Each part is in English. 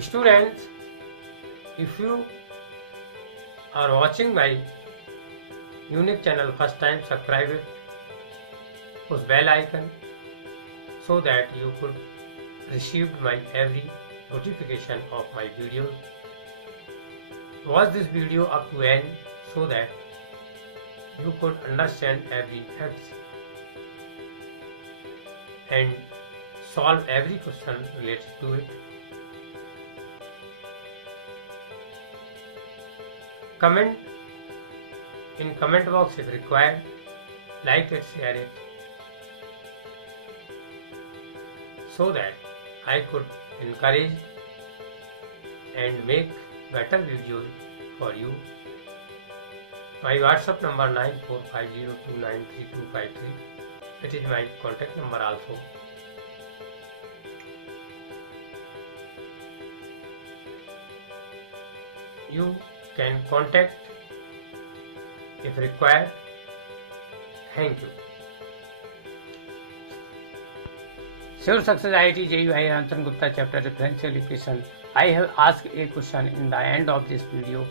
Students, if you are watching my unique channel first time, subscribe it, push bell icon so that you could receive my every notification of my videos. Watch this video up to end so that you could understand every facts and solve every question related to it. Comment in comment box if required, like it, share it, so that I could encourage and make better videos for you. My WhatsApp number 9450293253. It is my contact number also. You can contact if required. Thank you. Sure Success IIT JEE Ranjan Gupta chapter differential equation. I have asked a question in the end of this video.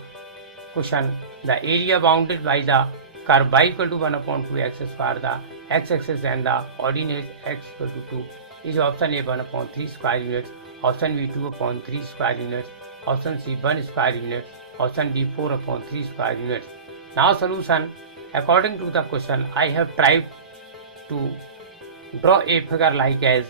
Question: the area bounded by the curve y equal to 1/2x square, the x-axis and the ordinate x equal to 2 is option A 1/3 square units, option B 2/3 square units, option C 1 square units, option D 4/3 square units. Now solution. According to the question, I have tried to draw a figure like as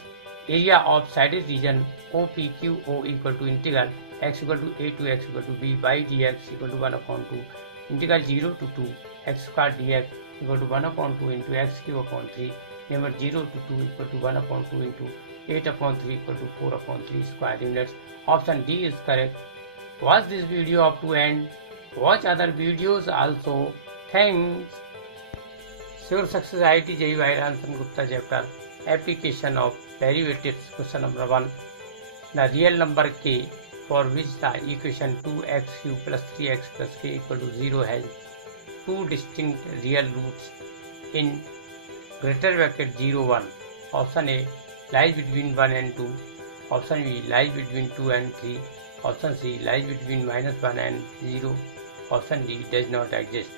area of shaded region OPQO equal to integral x equal to a to x equal to b by dx equal to 1/2 integral 0 to 2 x square dx equal to 1/2 into x cube upon 3 number 0 to 2 equal to 1/2 into 8/3 equal to 4/3 square units. Option D is correct. Watch this video up to end. Watch other videos also. Thanks. Sure Success IIT JEE Ranjan Gupta chapter application of derivatives. Question number 1. The real number k for which the equation 2x cube plus 3x plus k equal to 0 has two distinct real roots in greater bracket 0 1. Option A lies between 1 and 2. Option B lies between 2 and 3. Option C lies between -1 and 0. Option D does not exist.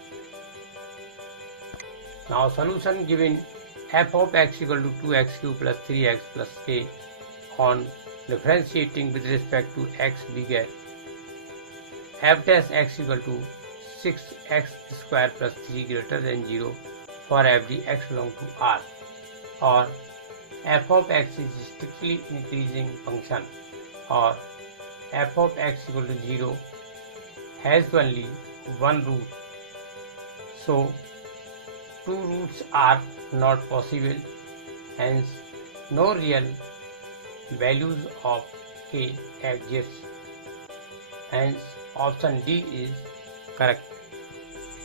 Now solution given f of x equal to 2x cube plus 3x plus k on differentiating with respect to x we get f dash x equal to 6x square plus 3 greater than 0 for every x belong to R, or f of x is strictly increasing function, or f of x equal to 0 has only one root, so two roots are not possible, hence no real values of k exist, hence option D is correct.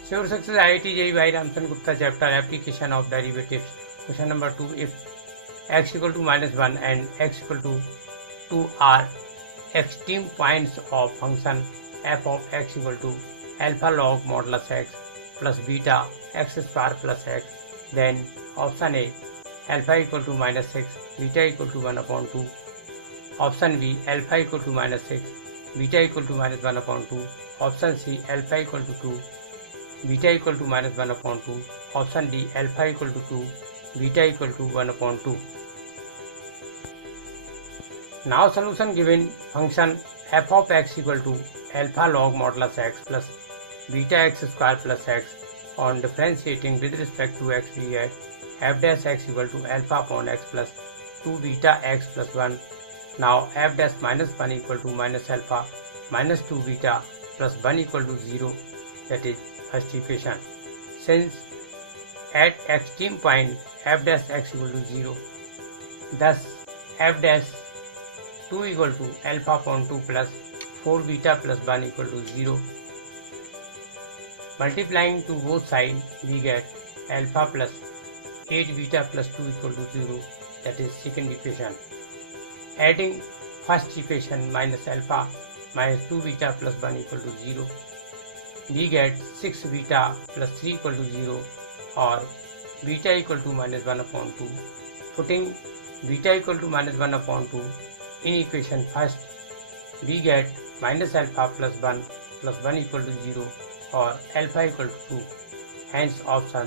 Sure Success IIT JEE Ranjan Gupta chapter application of derivatives. Question number 2. If x equal to -1 and x equal to 2 are extreme points of function f of x equal to alpha log modulus x plus beta x square plus x, then option A alpha equal to -6, beta equal to 1/2. Option B alpha equal to -6, beta equal to -1/2. Option C alpha equal to 2, beta equal to -1/2. Option D alpha equal to 2, beta equal to 1/2. Now solution given function f of x equal to alpha log modulus x plus beta x square plus x on differentiating with respect to x we get f dash x equal to alpha upon x plus 2 beta x plus 1. Now f dash -1 equal to minus alpha minus 2 beta plus 1 equal to 0, that is first equation. Since at extreme point f dash x equal to 0, thus f dash 2 equal to alpha upon 2 plus 4 beta plus 1 equal to 0. Multiplying to both sides we get alpha plus 8 beta plus 2 equal to 0, that is second equation. Adding first equation minus alpha minus 2 beta plus 1 equal to 0, we get 6 beta plus 3 equal to 0, or beta equal to -1/2. Putting beta equal to -1/2 in equation first, we get minus alpha plus 1 equal to 0 or alpha equal to 2. Hence option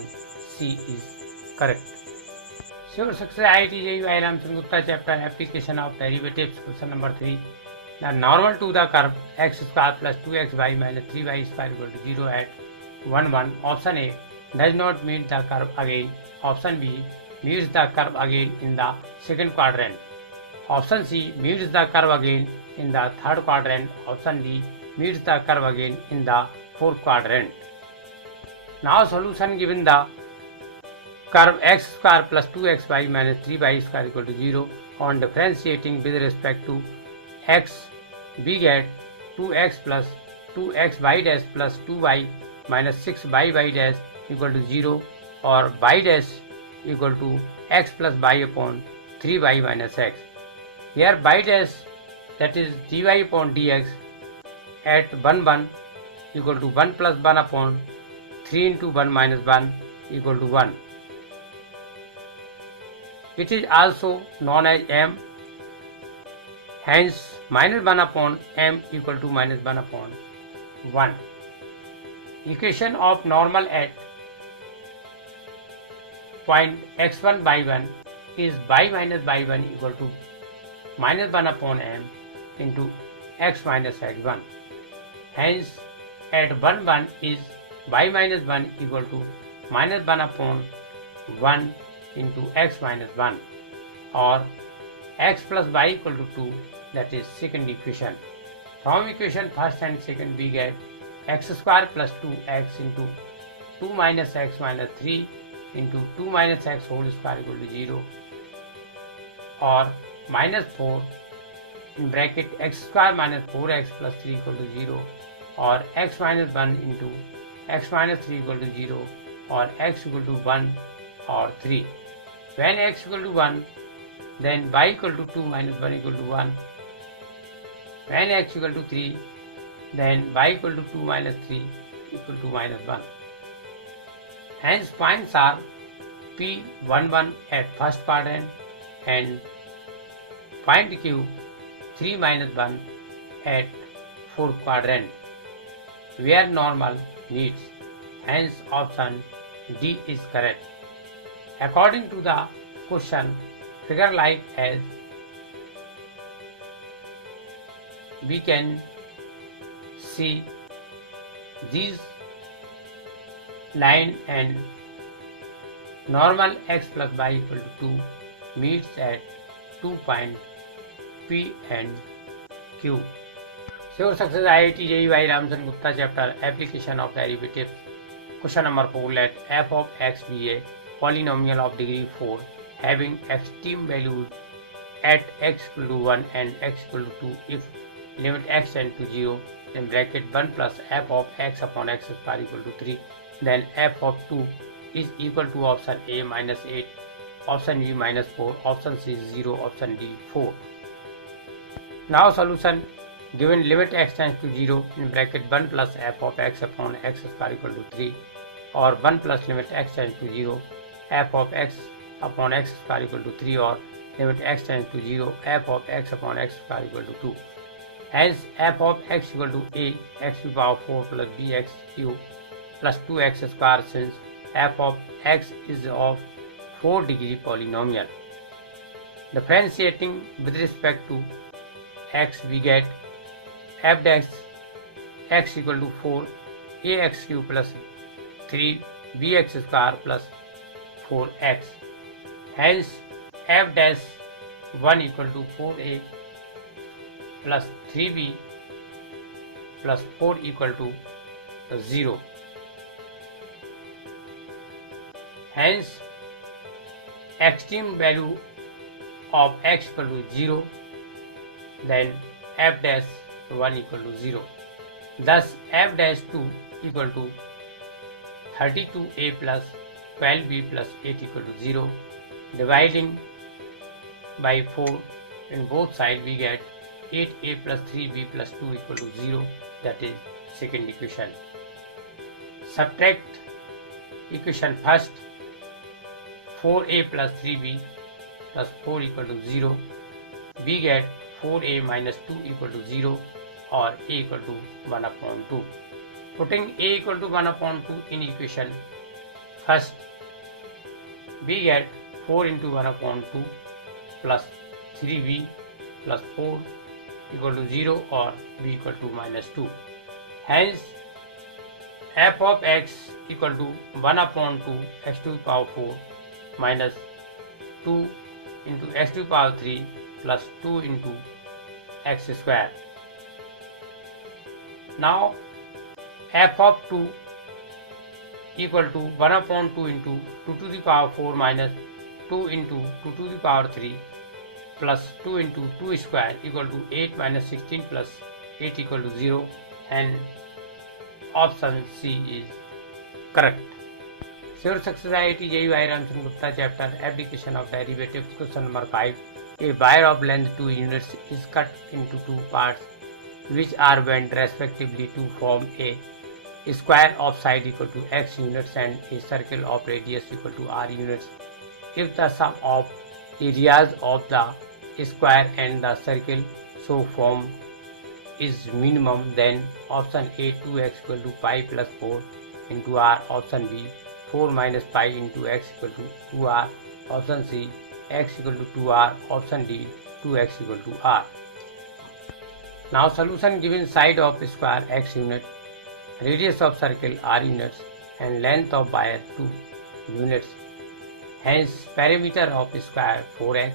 C is correct. Sure success IIT JEE by Ramchandra Gupta chapter application of derivatives question number 3. The normal to the curve x square plus 2xy minus 3y square equal to 0 at 1 1. Option A does not meet the curve again. Option B meets the curve again in the second quadrant. Option C meets the curve again in the third quadrant. Option D meets the curve again in the fourth quadrant. Now solution given the curve x square plus 2xy minus 3y square equal to 0. On differentiating with respect to x, we get 2x plus 2xy dash plus 2y minus 6y dash equal to 0 or y dash equal to x plus y upon 3y minus x. Here y dash, that is dy upon dx at 1 1 equal to 1 plus 1 upon 3 into 1 minus 1 equal to 1. It is also known as m. Hence minus 1 upon m equal to minus 1 upon 1. Equation of normal at point x1 by 1 is y minus y1 equal to minus 1 upon m into x minus x1. Hence at 1 1 is y minus 1 equal to minus 1 upon 1 into x minus 1 or x plus y equal to 2, that is second equation. From equation first and second we get x square plus 2x into 2 minus x minus 3 into 2 minus x whole square equal to 0 or minus 4 in bracket x square minus 4x plus 3 equal to 0 or x minus 1 into x minus 3 equal to 0 or x equal to 1 or 3. When x equal to 1, then y equal to 2 minus 1 equal to 1. When x equal to 3, then y equal to 2 minus 3 equal to minus 1. Hence points are P11 at first quadrant and point Q 3 minus 1 at fourth quadrant where normal meets. Hence option D is correct. According to the question, figure like as we can see these line and normal x plus y equal to 2 meets at 2 points P and Q. Sure success IIT JEE by Ramchandra Gupta chapter application of derivatives. Question number 4. Let f of x be a polynomial of degree 4 having extreme values at x equal to 1 and x equal to 2 if limit x tend to 0 in bracket 1 plus f of x upon x square equal to 3, then f of 2 is equal to option A minus 8, option B minus 4, option C 0, option D 4. Now solution given limit x tends to 0 in bracket 1 plus f of x upon x square equal to 3 or 1 plus limit x tends to 0 f of x upon x square equal to 3 or limit x tends to 0 f of x upon x square equal to 2. Hence f of x equal to a x to the power 4 plus bx cube plus 2x square, since f of x is of 4 degree polynomial. Differentiating with respect to x, we get f dash x equal to 4 ax cube plus 3 bx square plus 4x. Hence f dash 1 equal to 4a plus 3b plus 4 equal to 0. Hence extreme value of x equal to 0, then f dash 1 equal to 0. Thus f dash 2 equal to 32a plus 12b plus 8 equal to 0. Dividing by 4 in both sides, we get 8a plus 3b plus 2 equal to 0, that is second equation. Subtract equation first, 4a plus 3b plus 4 equal to 0. We get 4a minus 2 equal to 0 or a equal to 1 upon 2. Putting a equal to 1 upon 2 in equation, first we get 4 into 1 upon 2 plus 3b plus 4 equal to 0 or b equal to minus 2. Hence, f of x equal to 1 upon 2 x to the power 4 minus 2 into x to the power 3 plus 2 into x square. Now, f of 2 equal to 1 upon 2 into 2 to the power 4 minus 2 into 2 to the power 3 plus 2 into 2 square equal to 8 minus 16 plus 8 equal to 0, and option C is correct. Sure success IIT JEE Ramchandran Gupta chapter application of derivatives question number 5. A wire of length 2 units is cut into 2 parts which are bent respectively to form a square of side equal to x units and a circle of radius equal to r units. If the sum of areas of the square and the circle so formed is minimum, then option A 2x equal to pi plus 4 into r, option B 4 minus pi into x equal to 2r, option C x equal to 2r, option D 2x equal to r. Now solution: given side of square x unit, radius of circle r units and length of wire 2 units. Hence perimeter of square 4x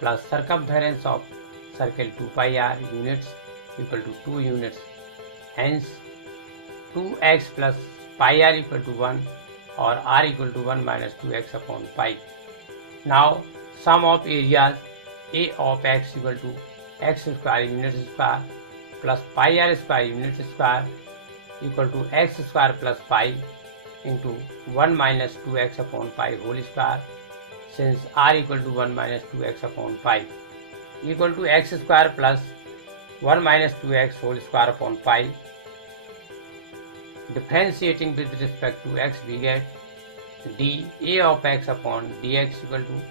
plus circumference of circle 2 pi r units equal to 2 units. Hence 2x plus pi r equal to 1 or r equal to 1 minus 2x upon pi. Now sum of areas A of x equal to x square unit square plus pi r square unit square equal to x square plus pi into 1 minus 2x upon pi whole square, since r equal to 1 minus 2x upon pi equal to x square plus 1 minus 2x whole square upon pi. Differentiating with respect to x, we get dA of x upon dx equal to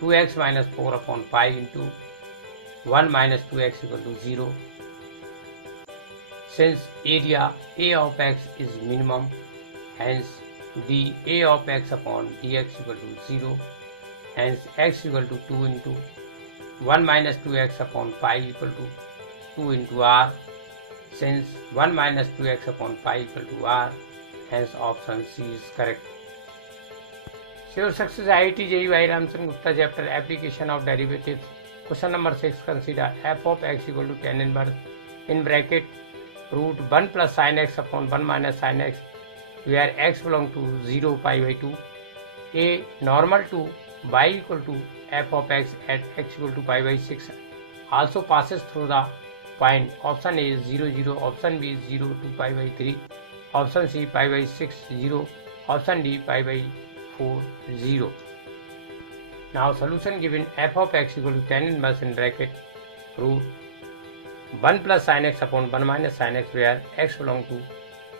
2x minus 4 upon pi into 1 minus 2x equal to 0. Since area A of x is minimum, hence dA of x upon dx equal to 0. Hence x equal to 2 into 1 minus 2x upon pi equal to 2 into r. Since 1 minus 2x upon pi equal to r, hence option C is correct. Sure success IIT JEE Ramchandran Gupta chapter application of derivatives. Question number 6. Consider f of x equal to tan inverse in bracket root 1 plus sin x upon 1 minus sin x, where x belong to 0 pi by 2. A normal to y equal to f of x at x equal to pi by 6 also passes through the point. Option A is 0 0, option B is 0 to pi by 3, option C pi by 6 0, option D pi by 4 0. Now solution: given f of x equal to tan inverse in bracket root 1 plus sin x upon 1 minus sin x, where x belong to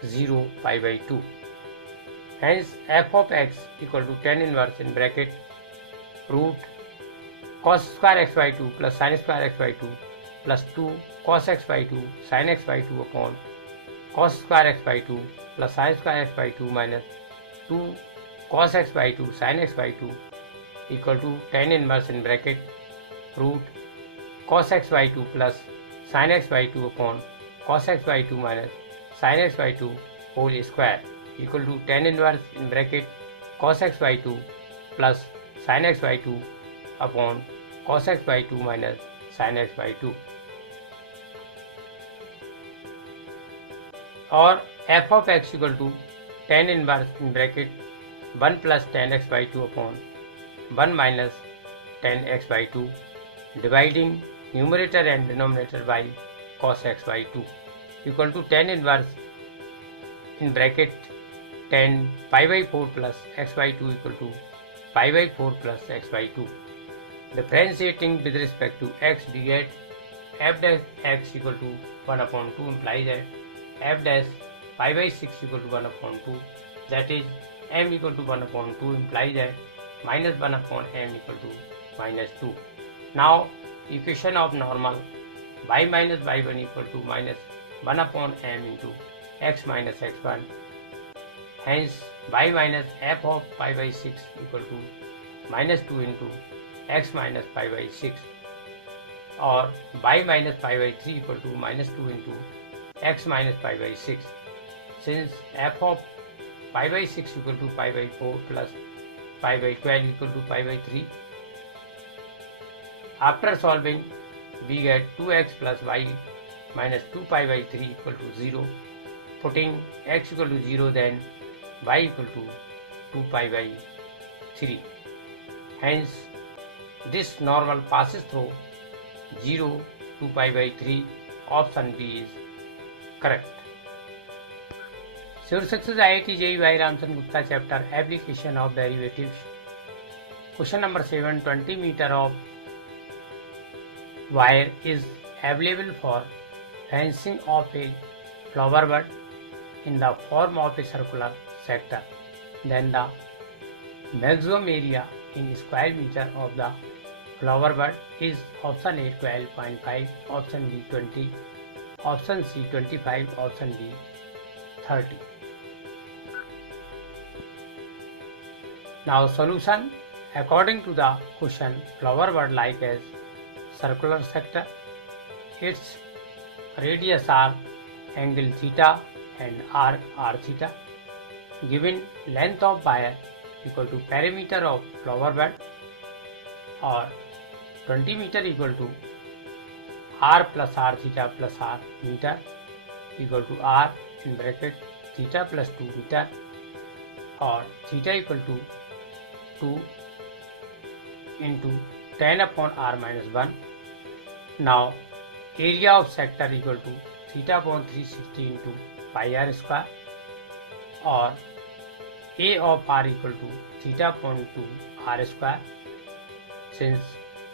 0 pi by 2. Hence f of x equal to tan inverse in bracket root cos square x by 2 plus sin square x by 2 plus 2 cos x by 2 sin x by 2 upon cos square x by 2 plus sin square x by 2 minus 2 cos x by 2 sin x by 2 equal to tan inverse in bracket root cos x by 2 plus sin x by 2 upon cos x by 2 minus sin x by 2 whole square equal to tan inverse in bracket cos x by 2 plus sin x by 2 upon cos x by 2 minus sin x by 2. Or f of x equal to tan inverse in bracket 1 plus tan x by 2 upon 1 minus tan x by 2, dividing numerator and denominator by cos x by 2 equal to tan inverse in bracket tan pi by 4 plus x by 2 equal to pi by 4 plus x by 2. Differentiating with respect to x, we get f dash x equal to 1 upon 2 implies that f dash pi by 6 equal to 1 upon 2, that is m equal to 1 upon 2 implies that minus 1 upon m equal to minus 2. Now equation of normal y minus y1 equal to minus 1 upon m into x minus x1. Hence y minus f of pi by 6 equal to minus 2 into x minus pi by 6, or y minus pi by 3 equal to minus 2 into x minus pi by 6. Since f of pi by 6 equal to pi by 4 plus pi by 12 equal to pi by 3. After solving, we get 2x plus y minus 2 pi by 3 equal to 0. Putting x equal to 0, then y equal to 2 pi by 3. Hence, this normal passes through 0, 2 pi by 3. Option B is correct. Sure Success IIT JEE by Ramchandra Gupta chapter Application of Derivatives. Question number 7. 20 meter of wire is available for fencing of a flower bed in the form of a circular sector. Then the maximum area in square meter of the flower bed is option A 12.5, option B 20, option C 25, option D 30. Now solution. According to the question, flower bud like as circular sector, its radius are angle theta and arc r theta. Given length of wire equal to perimeter of flower bed, or 20 meter equal to r plus r theta plus r meter equal to r in bracket theta plus 2 meter, or theta equal to 2 into 10 upon r minus 1. Now area of sector equal to theta upon 360 into pi r square, or A of r equal to theta upon 2 r square, since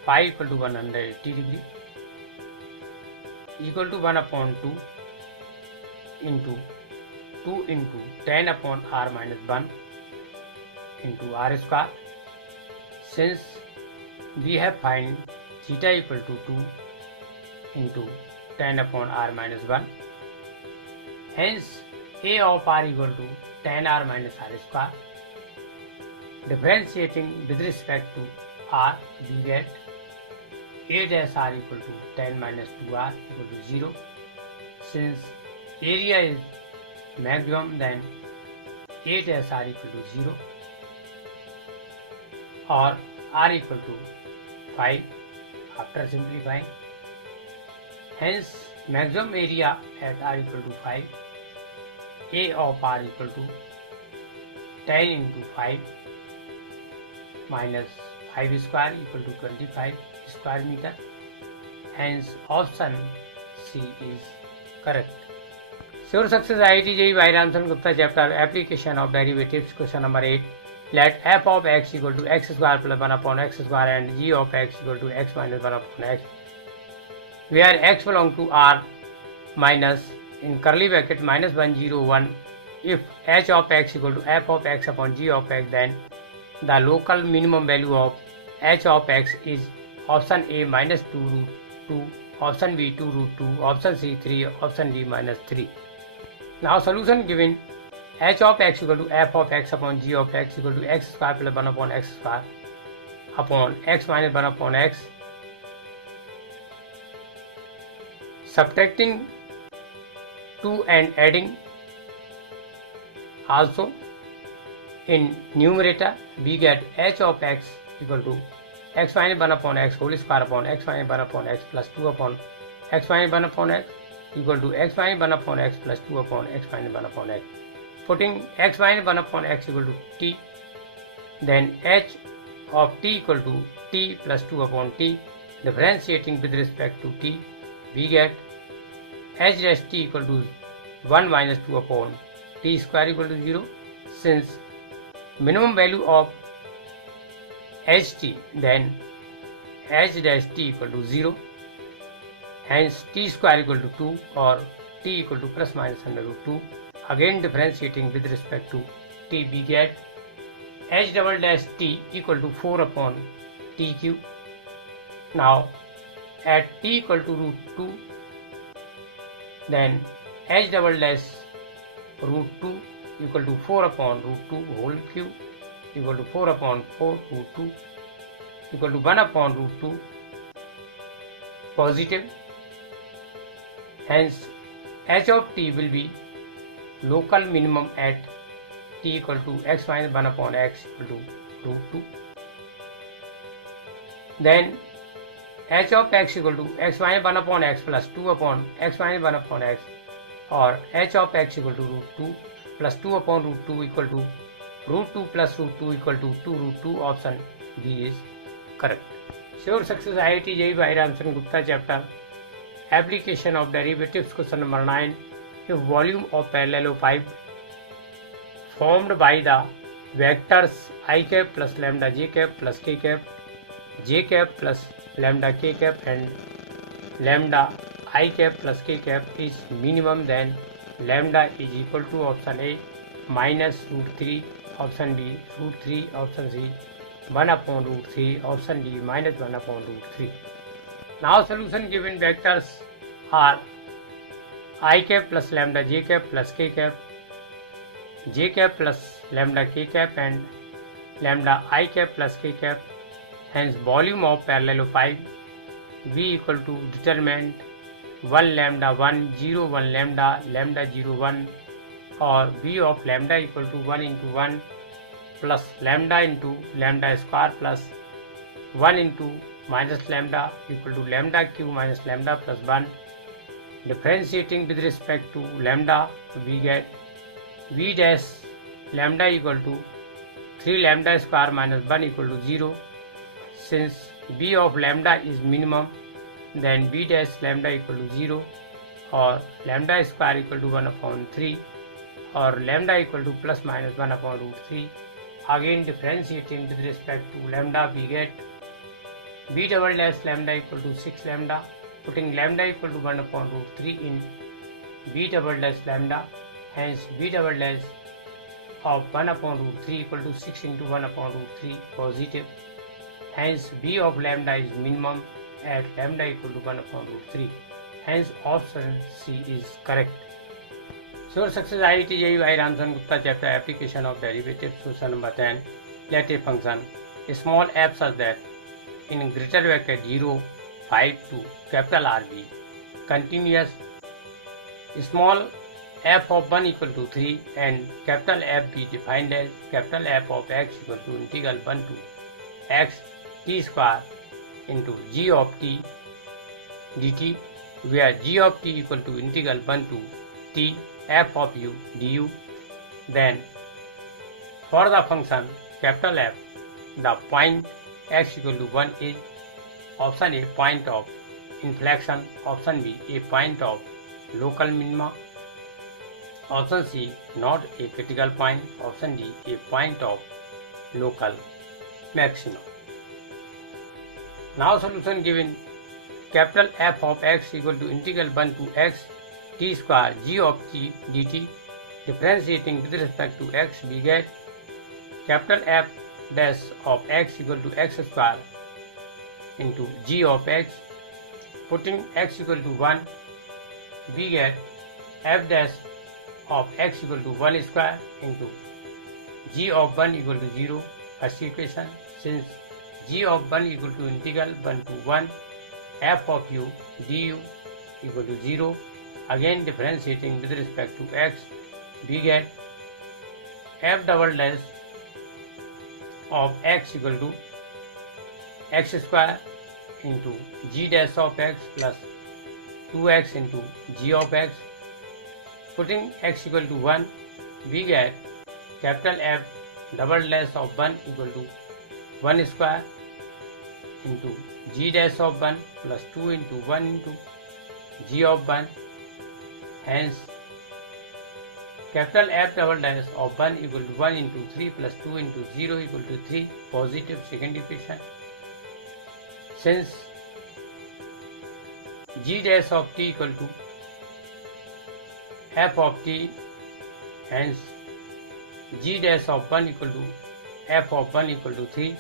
pi equal to 180 degree, equal to 1 upon 2 into 2 into 10 upon r minus 1 into r square. Since we have find theta equal to 2 into 10 upon r minus 1, hence A of r equal to 10 r minus r square. Differentiating with respect to r, we get A dash r equal to 10 minus 2r equal to 0. Since area is maximum, then A dash r equal to 0, or r equal to 5 after simplifying. Hence maximum area at r equal to 5. A of r equal to 10 into 5 minus 5 square equal to 25 square meter. Hence option C is correct. Sure Success IIT JEE by Ramchandra Gupta chapter Application of Derivatives. Question number 8. Let f of x equal to x square plus 1 upon x square and g of x equal to x minus 1 upon x, where x belong to r minus in curly bracket minus 1 0 1. If h of x equal to f of x upon g of x, then the local minimum value of h of x is option A minus 2 root 2, option B 2 root 2, option C 3, option D minus 3. Now solution. Given h of x equal to f of x upon g of x equal to x square plus 1 upon x square upon x minus 1 upon x, subtracting 2 and adding also in numerator, we get h of x equal to x minus 1 upon x whole square upon x minus 1 upon x plus 2 upon x minus 1 upon x equal to x minus 1 upon x plus 2 upon x minus 1 upon x. Putting x minus 1 upon x equal to t, then h of t equal to t plus 2 upon t. Differentiating with respect to t, we get h dash t equal to 1 minus 2 upon t square equal to 0. Since minimum value of ht, then h dash t equal to 0. Hence t square equal to 2, or t equal to plus minus under root 2. Again differentiating with respect to t, we get h double dash t equal to 4 upon t cube. Now at t equal to root 2, then h double dash root 2 equal to 4 upon root 2 whole cube equal to 4 upon 4 root 2 equal to 1 upon root 2 positive. Hence h of t will be local minimum at t equal to x minus 1 upon x equal to root 2. Then h of x equal to x minus 1 upon x plus 2 upon x minus 1 upon x, or h of x equal to root 2 plus 2 upon root 2 equal to root 2 plus root 2 equal to 2 root 2. Option B is correct. Sure success IIT JEE by Ramcharan Gupta chapter. Application of derivatives, question number 9. If volume of parallelepiped formed by the vectors I cap plus lambda j cap plus k cap, j cap plus lambda k cap and lambda I cap plus k cap is minimum, then lambda is equal to option A minus root 3, option B root 3, option C 1 upon root 3, option D minus 1 upon root 3. Now solution given vectors are I cap plus lambda j cap plus k cap, j cap plus lambda k cap and lambda I cap plus k cap. Hence volume of parallelepiped V equal to determinant 1 lambda 1 0 1 lambda lambda 0 1, or V of lambda equal to 1 into 1 plus lambda into lambda square plus 1 into minus lambda equal to lambda cube minus lambda plus 1. Differentiating with respect to lambda, we get V dash lambda equal to 3 lambda square minus 1 equal to 0. Since B of lambda is minimum, then B dash lambda equal to 0, or lambda square equal to 1 upon 3, or lambda equal to plus minus 1 upon root 3. Again differentiating with respect to lambda, we get B double dash lambda equal to 6 lambda, putting lambda equal to 1 upon root 3 in B double dash lambda. Hence B double dash of 1 upon root 3 equal to 6 into 1 upon root 3 positive. Hence B of lambda is minimum at lambda equal to 1 upon root 3. Hence option C is correct. Sure success IIT JEE by Ramcharan Gupta chapter. Application of derivatives, question number 10. Let a function small f such that in greater bracket 0, 5 to capital R be continuous. Small f of 1 equal to 3 and capital F be defined as capital F of x equal to integral 1 to x t square into g of t dt, where g of t equal to integral 1 to t f of u du. Then for the function capital F, the point x equal to 1 is option A point of inflection, option B a point of local minima, option C not a critical point, option D a point of local maximum. Now solution given capital F of x equal to integral 1 to x t square g of t dt. Differentiating with respect to x, we get capital F dash of x equal to x square into g of x. Putting x equal to 1, we get f dash of x equal to 1 square into g of 1 equal to 0. First equation, since g of 1 equal to integral 1 to 1 f of u du equal to 0. Again differentiating with respect to x, we get f double dash of x equal to x square into g dash of x plus 2x into g of x. Putting x equal to 1, we get capital F double dash of 1 equal to 1 square into g dash of 1 plus 2 into 1 into g of 1. Hence capital F double dash of 1 equal to 1 into 3 plus 2 into 0 equal to 3, positive second equation. Since g dash of t equal to f of t, hence g dash of 1 equal to f of 1 equal to 3.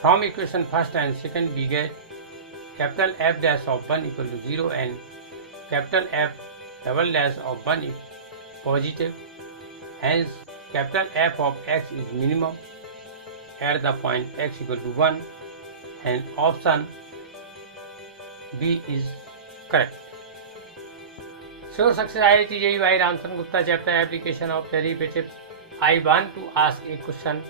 From equation first and second we get capital F dash of 1 equal to 0 and capital F double dash of 1 is positive. Hence capital F of x is minimum at the point x equal to 1 and option B is correct. Sure success IIT JEE by Ramcharan Gupta chapter application of derivatives. I want to ask a question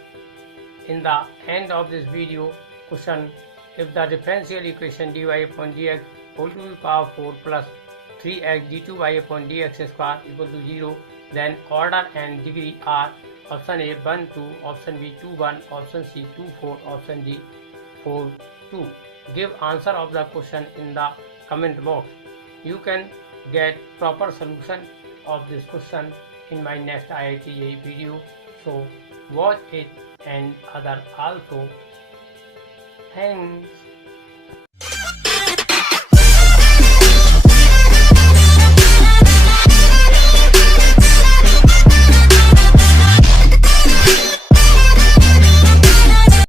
in the end of this video. Question: if the differential equation dy upon dx whole to the power 4 plus 3x d2y upon dx square equal to 0, then order and degree are option A 1 2, option B 2 1, option C 2 4, option D 4 2. Give answer of the question in the comment box. You can get proper solution of this question in my next IIT JEE video, so watch it and other also. Thanks.